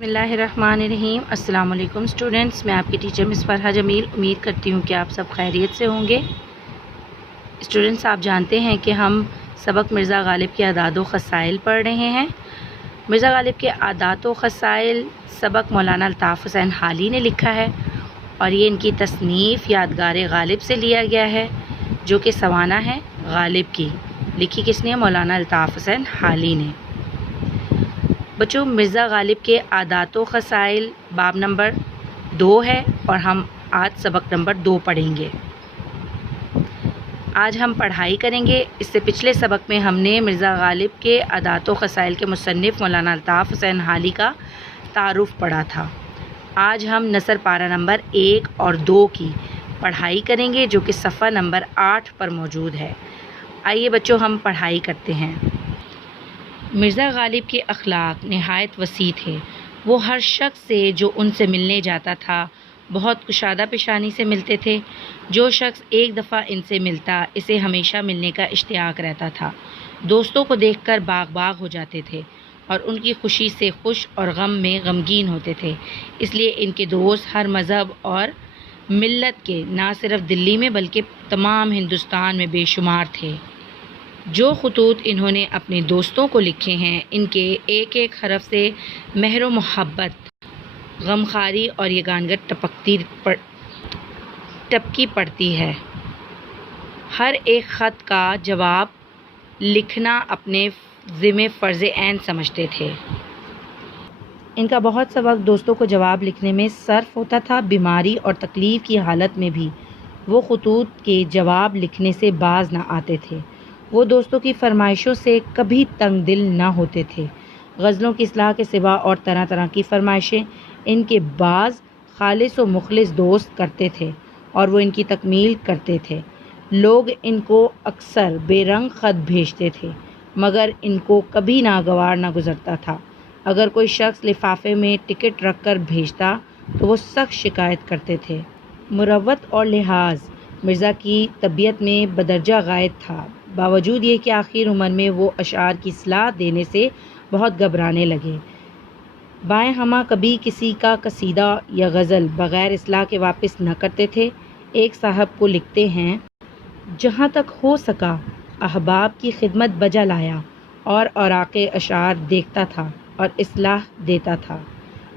بسم اللہ الرحمن الرحیم۔ السلام علیکم اسٹوڈنٹس، میں آپ کی ٹیچر مس فرحہ جمیل امید کرتی ہوں کہ آپ سب خیریت سے ہوں گے۔ اسٹوڈنٹس، آپ جانتے ہیں کہ ہم سبق مرزا غالب کے اعداد و خسائل پڑھ رہے ہیں۔ مرزا غالب کے اعداد و خسائل سبق مولانا الطاف حسین حالی نے لکھا ہے اور یہ ان کی تصنیف یادگار غالب سے لیا گیا ہے، جو کہ سوانح ہے غالب کی۔ لکھی کس نے؟ مولانا الطاف حسین حالی نے۔ بچوں، مرزا غالب کے اعداد و خسائل باب نمبر 2 ہے اور ہم آج سبق نمبر 2 پڑھیں گے۔ آج ہم پڑھائی کریں گے۔ اس سے پچھلے سبق میں ہم نے مرزا غالب کے اعداد و خسائل کے مصنف مولانا الطاف حسین حالی کا تعارف پڑھا تھا۔ آج ہم نثر پارہ نمبر 1 اور 2 کی پڑھائی کریں گے، جو کہ صفحہ نمبر 8 پر موجود ہے۔ آئیے بچوں، ہم پڑھائی کرتے ہیں۔ مرزا غالب کے اخلاق نہایت وسیع تھے۔ وہ ہر شخص سے جو ان سے ملنے جاتا تھا بہت کشادہ پیشانی سے ملتے تھے۔ جو شخص ایک دفعہ ان سے ملتا اسے ہمیشہ ملنے کا اشتیاق رہتا تھا۔ دوستوں کو دیکھ کر باغ باغ ہو جاتے تھے اور ان کی خوشی سے خوش اور غم میں غمگین ہوتے تھے۔ اس لیے ان کے دوست ہر مذہب اور ملت کے نہ صرف دلی میں بلکہ تمام ہندوستان میں بے شمار تھے۔ جو خطوط انہوں نے اپنے دوستوں کو لکھے ہیں، ان کے ایک ایک حرف سے مہر و محبت، غمخواری اور یگانگت ٹپکی پڑتی ہے۔ ہر ایک خط کا جواب لکھنا اپنے ذمہ فرض عین سمجھتے تھے۔ ان کا بہت سا وقت دوستوں کو جواب لکھنے میں صرف ہوتا تھا۔ بیماری اور تکلیف کی حالت میں بھی وہ خطوط کے جواب لکھنے سے باز نہ آتے تھے۔ وہ دوستوں کی فرمائشوں سے کبھی تنگ دل نہ ہوتے تھے۔ غزلوں کی اصلاح کے سوا اور طرح طرح کی فرمائشیں ان کے بعض خالص و مخلص دوست کرتے تھے اور وہ ان کی تکمیل کرتے تھے۔ لوگ ان کو اکثر بے رنگ خط بھیجتے تھے، مگر ان کو کبھی ناگوار نہ گزرتا تھا۔ اگر کوئی شخص لفافے میں ٹکٹ رکھ کر بھیجتا تو وہ سخت شکایت کرتے تھے۔ مروت اور لحاظ مرزا کی طبیعت میں بدرجہ غائب تھا، باوجود یہ کہ آخر عمر میں وہ اشعار کی اصلاح دینے سے بہت گھبرانے لگے۔ بائیں ہمہ کبھی کسی کا قصیدہ یا غزل بغیر اصلاح کے واپس نہ کرتے تھے۔ ایک صاحب کو لکھتے ہیں، جہاں تک ہو سکا احباب کی خدمت بجا لایا اور اوراق اشعار دیکھتا تھا اور اصلاح دیتا تھا۔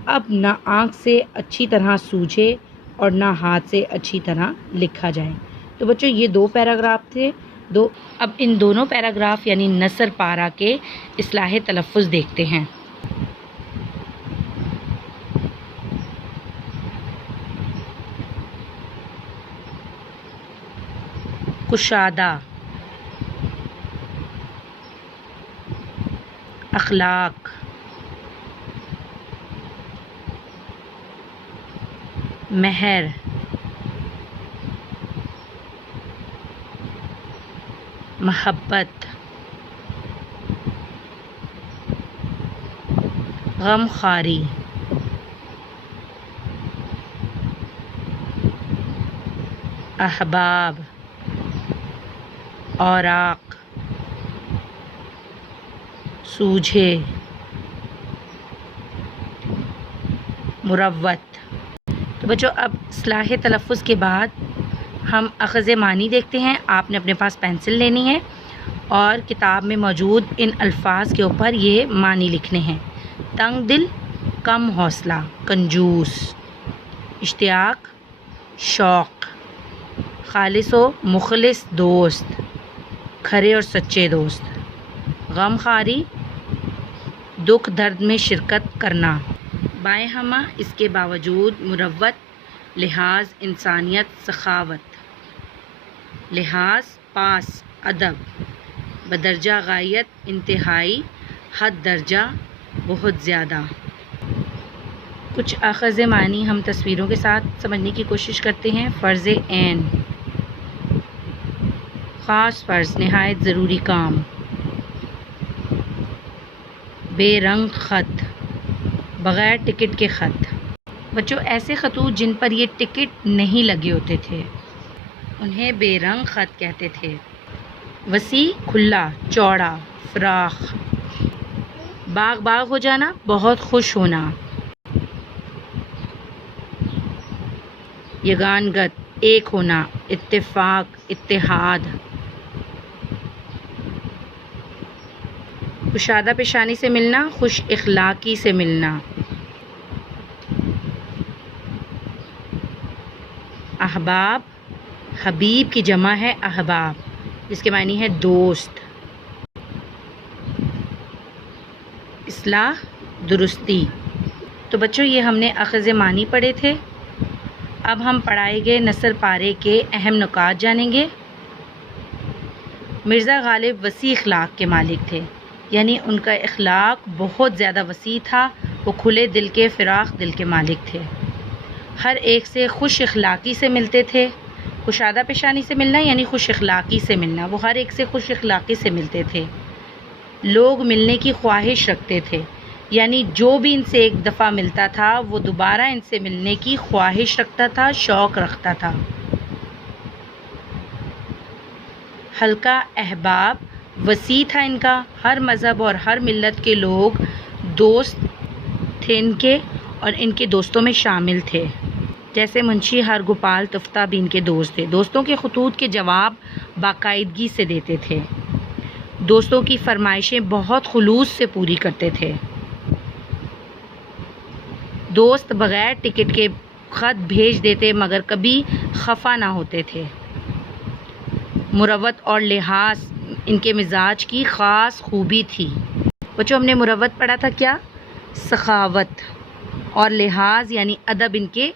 اب نہ آنکھ سے اچھی طرح سوجھے اور نہ ہاتھ سے اچھی طرح لکھا جائے۔ تو بچوں، یہ 2 پیراگراف تھے۔ اب ان دونوں پیراگراف یعنی نثر پارہ کے اصلاح تلفظ دیکھتے ہیں۔ کشادہ، اخلاق، مہر، محبت، غمخواری، احباب، اوراق، سوجھے، مروت۔ تو بچوں، اب اصلاح تلفظ کے بعد ہم اخذ معنی دیکھتے ہیں۔ آپ نے اپنے پاس پینسل لینی ہے اور کتاب میں موجود ان الفاظ کے اوپر یہ معنی لکھنے ہیں۔ تنگ دل، کم حوصلہ، کنجوس، اشتیاق، شوق، خالص و مخلص دوست، کھرے اور سچے دوست، غمخواری، دکھ درد میں شرکت کرنا۔ بائیں ہمہ اس کے باوجود مروت، لحاظ، انسانیت، سخاوت، لحاظ، پاس، ادب، بدرجہ غایت، انتہائی، حد درجہ، بہت زیادہ۔ کچھ اخذ معنی ہم تصویروں کے ساتھ سمجھنے کی کوشش کرتے ہیں۔ فرض عین، خاص فرض، نہایت ضروری کام، بے رنگ خط، بغیر ٹکٹ کے خط۔ بچوں، ایسے خطوط جن پر یہ ٹکٹ نہیں لگے ہوتے تھے انہیں بے رنگ خط کہتے تھے۔ وسیع، کھلا، چوڑا، فراخ، باغ باغ ہو جانا، بہت خوش ہونا، یگانگت ایک ہونا، اتفاق اتحاد، کشادہ پیشانی سے ملنا، خوش اخلاقی سے ملنا، احباب، حبیب کی جمع ہے احباب جس کے معنی ہے دوست، اصلاح درستی۔ تو بچوں یہ ہم نے اخذ معنی پڑھے تھے۔ اب ہم پڑھائے گئے نثر پارے کے اہم نکات جانیں گے۔ مرزا غالب وسیع اخلاق کے مالک تھے، یعنی ان کا اخلاق بہت زیادہ وسیع تھا، وہ کھلے دل کے فراخ دل کے مالک تھے، ہر ایک سے خوش اخلاقی سے ملتے تھے۔ کشادہ پیشانی سے ملنا یعنی خوش اخلاقی سے ملنا، وہ ہر ایک سے خوش اخلاقی سے ملتے تھے۔ لوگ ملنے کی خواہش رکھتے تھے، یعنی جو بھی ان سے ایک دفعہ ملتا تھا وہ دوبارہ ان سے ملنے کی خواہش رکھتا تھا، شوق رکھتا تھا۔ حلقہ احباب وسیع تھا ان کا، ہر مذہب اور ہر ملت کے لوگ دوست تھے ان کے، اور ان کے دوستوں میں شامل تھے، جیسے منشی ہر گوپال تفتہ بھی ان کے دوست تھے۔ دوستوں کے خطوط کے جواب باقاعدگی سے دیتے تھے، دوستوں کی فرمائشیں بہت خلوص سے پوری کرتے تھے۔ دوست بغیر ٹکٹ کے خط بھیج دیتے مگر کبھی خفا نہ ہوتے تھے۔ مروت اور لحاظ ان کے مزاج کی خاص خوبی تھی۔ بچوں ہم نے مروت پڑھا تھا کیا؟ سخاوت، اور لحاظ یعنی ادب ان کے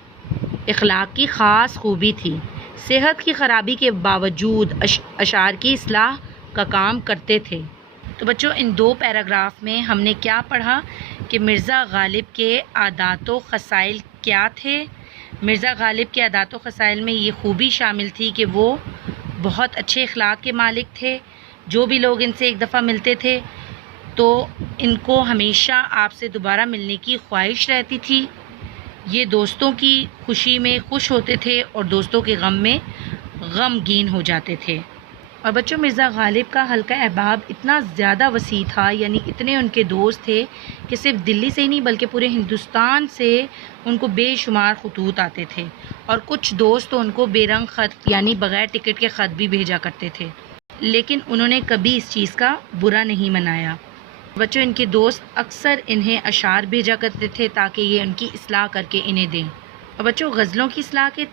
اخلاق کی خاص خوبی تھی۔ صحت کی خرابی کے باوجود اشعار کی اصلاح کا کام کرتے تھے۔ تو بچوں ان دو پیراگراف میں ہم نے کیا پڑھا کہ مرزا غالب کے عادات و خصائل کیا تھے۔ مرزا غالب کے عادات و خصائل میں یہ خوبی شامل تھی کہ وہ بہت اچھے اخلاق کے مالک تھے، جو بھی لوگ ان سے ایک دفعہ ملتے تھے تو ان کو ہمیشہ آپ سے دوبارہ ملنے کی خواہش رہتی تھی۔ یہ دوستوں کی خوشی میں خوش ہوتے تھے اور دوستوں کے غم میں غمگین ہو جاتے تھے۔ اور بچوں مرزا غالب کا حلقہ احباب اتنا زیادہ وسیع تھا، یعنی اتنے ان کے دوست تھے کہ صرف دلی سے ہی نہیں بلکہ پورے ہندوستان سے ان کو بے شمار خطوط آتے تھے، اور کچھ دوست تو ان کو بے رنگ خط یعنی بغیر ٹکٹ کے خط بھی بھیجا کرتے تھے، لیکن انہوں نے کبھی اس چیز کا برا نہیں منایا۔ بچوں ان کے دوست اکثر انہیں اشعار بھیجا کرتے تھے تاکہ یہ ان کی اصلاح کر کے انہیں دیں، اور بچوں غزلوں کی اصلاح کے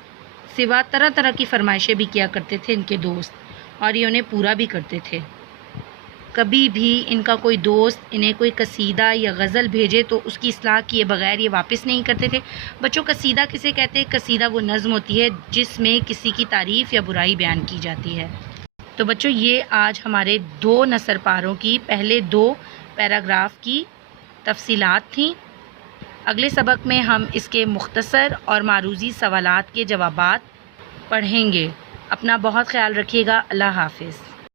سوا طرح طرح کی فرمائشیں بھی کیا کرتے تھے ان کے دوست، اور یہ انہیں پورا بھی کرتے تھے۔ کبھی بھی ان کا کوئی دوست انہیں کوئی قصیدہ یا غزل بھیجے تو اس کی اصلاح کیے بغیر یہ واپس نہیں کرتے تھے۔ بچوں قصیدہ کسے کہتے ہیں؟ قصیدہ وہ نظم ہوتی ہے جس میں کسی کی تعریف یا برائی بیان کی جاتی ہے۔ تو بچوں یہ آج ہمارے دو نثر پاروں کی پہلے دو پیراگراف کی تفصیلات تھیں۔ اگلے سبق میں ہم اس کے مختصر اور معروضی سوالات کے جوابات پڑھیں گے۔ اپنا بہت خیال رکھیے گا۔ اللہ حافظ۔